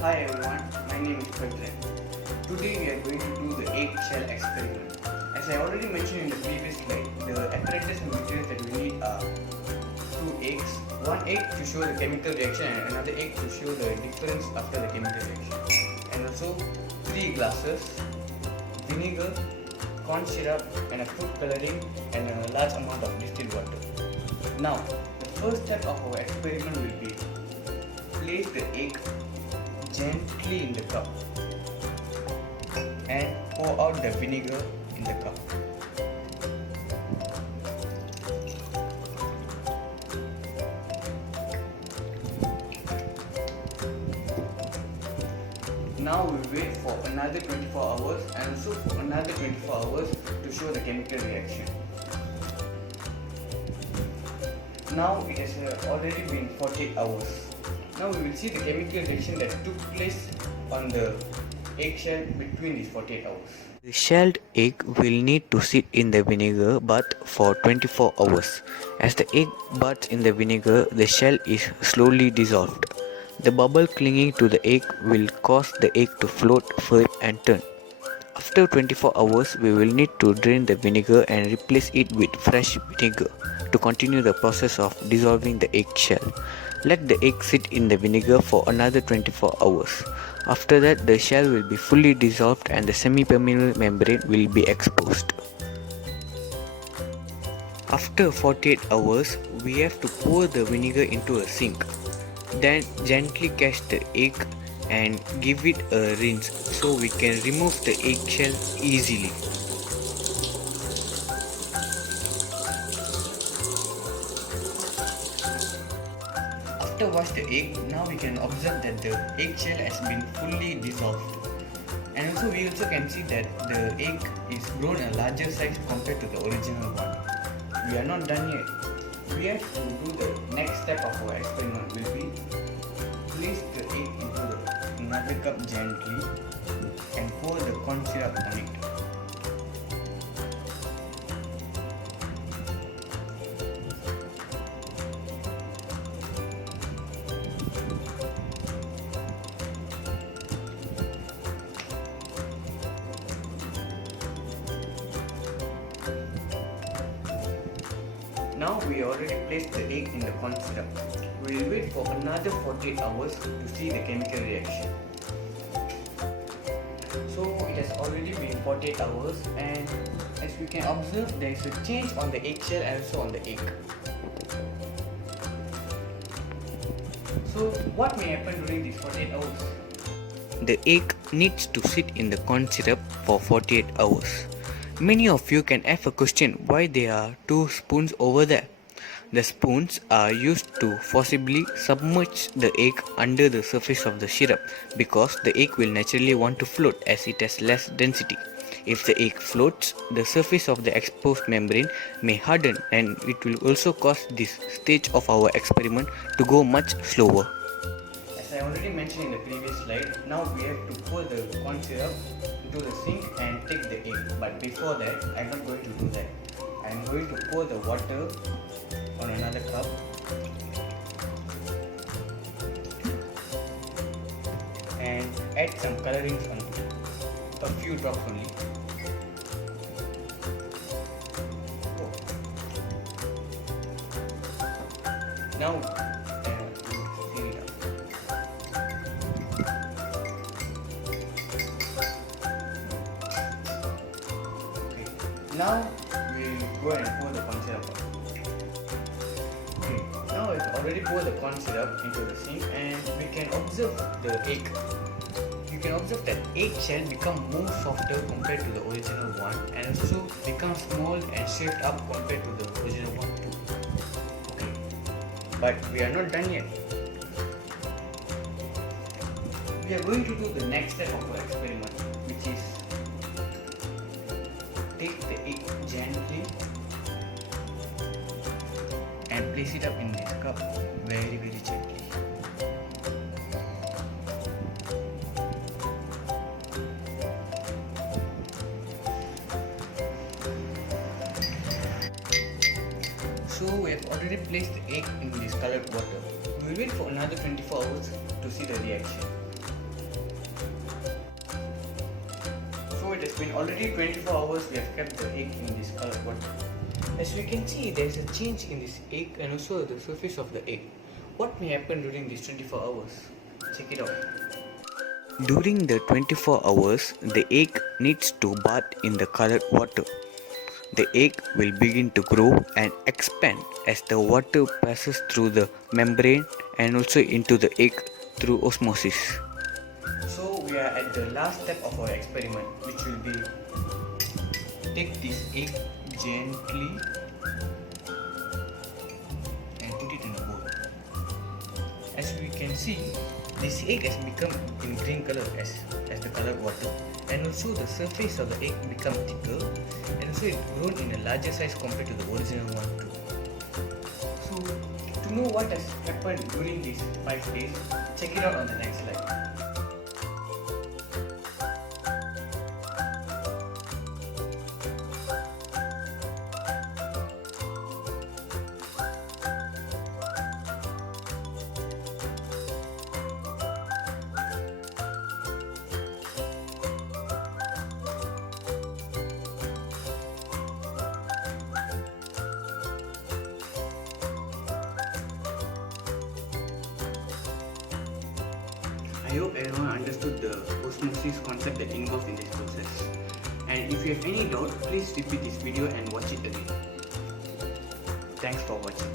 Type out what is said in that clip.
Hi everyone, my name is Patran. Today we are going to do the eggshell experiment. As I already mentioned in the previous slide, the apparatus and materials that we need are two eggs, one egg to show the chemical reaction and another egg to show the difference after the chemical reaction. And also three glasses, vinegar, corn syrup and a food coloring and a large amount of distilled water. Now, the first step of our experiment will be place the egg gently in the cup and pour out the vinegar in the cup. Now we wait for another 24 hours and also for another 24 hours to show the chemical reaction. Now it has already been 48 hours. Now we will see the chemical reaction that took place on the eggshell between these 48 hours. The shelled egg will need to sit in the vinegar bath for 24 hours. As the egg baths in the vinegar, the shell is slowly dissolved. The bubble clinging to the egg will cause the egg to float, flip and turn. After 24 hours, we will need to drain the vinegar and replace it with fresh vinegar to continue the process of dissolving the eggshell. Let the egg sit in the vinegar for another 24 hours. After that, the shell will be fully dissolved and the semi-permeable membrane will be exposed. After 48 hours, we have to pour the vinegar into a sink. Then gently catch the egg and give it a rinse so we can remove the eggshell easily. After wash the egg, now we can observe that the eggshell has been fully dissolved. And also we also can see that the egg is grown a larger size compared to the original one. We are not done yet. We have to do the next step of our experiment will be place the egg into another cup gently and pour the corn syrup on it. Now we already placed the egg in the corn syrup. We will wait for another 48 hours to see the chemical reaction. So it has already been 48 hours and as we can observe there is a change on the eggshell and also on the egg. So what may happen during these 48 hours? The egg needs to sit in the corn syrup for 48 hours. Many of you can have a question why there are two spoons over there. The spoons are used to forcibly submerge the egg under the surface of the syrup because the egg will naturally want to float as it has less density. If the egg floats, the surface of the exposed membrane may harden and it will also cause this stage of our experiment to go much slower. As I already mentioned in the previous slide, now we have to pour the corn syrup into the sink and take the egg. But before that, I am not going to do that. I am going to pour the water on another cup and add some colorings on it. A few drops only. Now fill it up. Okay. Now we'll go and pour the corn syrup up. Okay. Now it's already poured the corn syrup into the sink and we can observe the egg. You can observe that eggshell become more softer compared to the original one and also become small and shaped up compared to the original one too. Okay. But we are not done yet. We are going to do the next step of our experiment, which is take the egg gently and place it up in this cup very gently. So we have already placed the egg in this colored water. We will wait for another 24 hours to see the reaction. been already 24 hours we have kept the egg in this colored water. As we can see, there is a change in this egg and also the surface of the egg. What may happen during these 24 hours? Check it out. During the 24 hours, the egg needs to bath in the colored water. The egg will begin to grow and expand as the water passes through the membrane and also into the egg through osmosis. So we are at the last step of our experiment, which will be take this egg gently and put it in a bowl. As we can see, this egg has become in green color as the colored water, and also the surface of the egg become thicker, and also it grown in a larger size compared to the original one too. So to know what has happened during these 5 days, check it out on the next slide. I hope everyone understood the osmosis concept that involved in this process. And if you have any doubt, please repeat this video and watch it again. Thanks for watching.